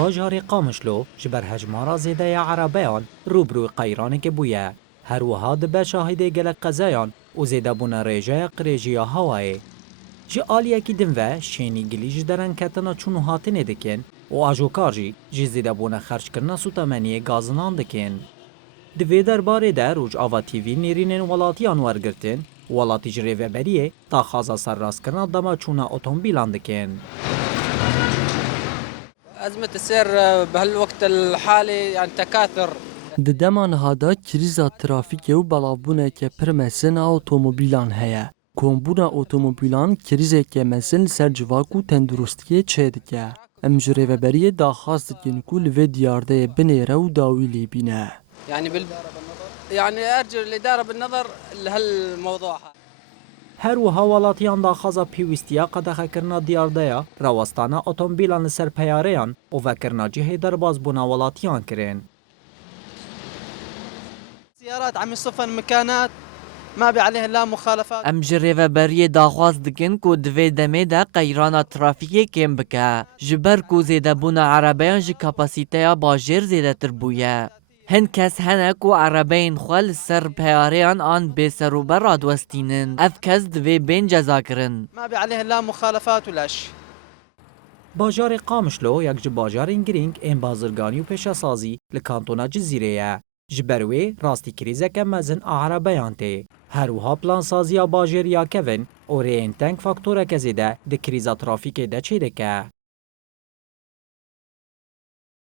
باجار قامشلو جبر هجمارا زیده عربیان روبروی قیرانێک بووە. هەروەها دبە شاهدێ gelek قەزایان و زێدەبوونە ڕێژەیە قرێژیە هەوایê. Ji aliyekî din ve şênî gilî ji deran ketina çûn û hatinê dikin û ajokar jî ji zêdebûna xerçkirina sûtemeniyê gazinan dikin. Di vê derbarê de Rojava TV nêrînên welatiyan wergirtin, welatî ji rêveberiyê daxwaza serrastkirina dema çûna otomobîlan dikin. أزمة السير بهالوقت الحالي يعني تكاثر. Di dema nihada krîza trafîkê û belavbûneke pir mezin a otomobîlan heye. Kombûna otomobîlan krîzeke mezin li ser civak û tendurustiyê çê dike. Em ji rêveberiyê daxwaz dikin ku li vê diyardeyê binêre û dawî lê bîne. يعني أرجو الإدارة بالنظر لهالموضوع. هەروەها welatiyan daxwaza pêwîstiya qedexekirina diyardeya rawestana otomobîlan li ser peyareyan û vekirina cihê derbasbûna welatiyan kirin. سيارات عم يصفن مكانات ما بي عليها لا مخالفات. Em ji rêveberiyê daxwaz dikin ku di vê demê de qeyrana trafîkê kêm bike. Ji ber ku zêdebûna erebeyan ji kapasîteya bajêr zêdetir bûye. Hin kes hene ku erebeyên xwe li ser peyareyan an bêserûber radwestînin. Ev kes divê bên cezakirin. ما بي عليها لا مخالفات ولا شيء. Bajarê Qamişlo yek ji bajarên girîng ên bazirganî û pêşesazî li kantona Cizîrê ye. Ji ber wê rastî krîzeke mezin a erebeyan tê. Herwiha plansaziya bajêriya kevin û rêyên teng faktoreke zêde di krîza trafîkê de çê dike.